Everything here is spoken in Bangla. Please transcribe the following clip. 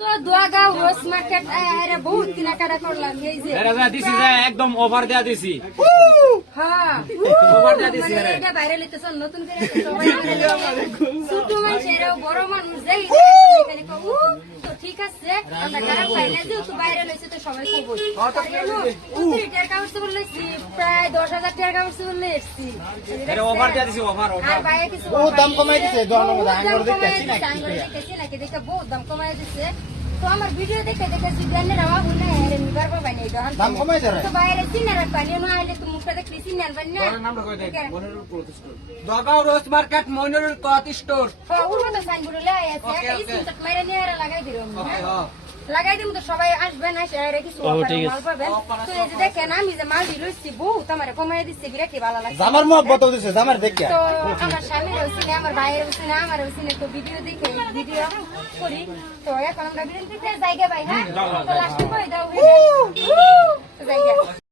তো দোয়াগাঁও রোজ মার্কেট এরা বহুত কেনাকাটা করলাম এই যে এরা যা দিছি যা একদম অফার দেয়া দিছি হ্যাঁ অফার দেয়া দিছি মানে এরা এটা বাইরে লিতেছ নতুন করে সবাই ছোট মানুষ এরাও বড় মানুষ যাই এখানে কবু তো ঠিক আছে আমরা খারাপ পাই না যেহেতু বাইরে লইছে তো সবাই কবু টাকা কাগজ বললেছি প্রায় 10,000 টাকা কাগজ বললে এসছি এরা অফার দেয়া দিছি অফার আর বাইরে কিছু ও দাম কমাই দিছে দোকানের মধ্যে আঙ্গুর দেখতেছি না দেখতেছি নাকি দেখে বহুত দাম কমাই দিছে তো আমার ভিডিও দেখে দেখে সিগানের রাওয়া বলে আরে নিবার বাবা নেই দহন দাম কমাইছে রে তো বাইরে চিনার পানি না আইলে তো মুখটা দেখলে চিনার পানি না নামটা কই দেখ মনিরুল ক্লথ স্টোর দগাঁও রোজ মার্কেট মইনুরুল ক্লথ স্টোর ওর মতো সাইন বলে আছে ওকে, এই ওকে। সিনটা মাইরা নিয়ে লাগাই দিরো হ্যাঁ লাগাই দিম তো সবাই আসবেন এসে আরে কিছু মাল পাবেন তো এই যে দেখেন আমি যে মাল দিলছি বহুত আমার কমাই দিচ্ছে বিরাট ভালো লাগছে জামার মহব্বত দিছে জামার দেখিয়া তো আমার স্বামীর হচ্ছে আমার ভাইয়ের হচ্ছে আমার হচ্ছে তো ভিডিও দেখে ভিডিও করি তো এখন আমরা বিরতি জায়গা ভাই হ্যাঁ তো লাস্টে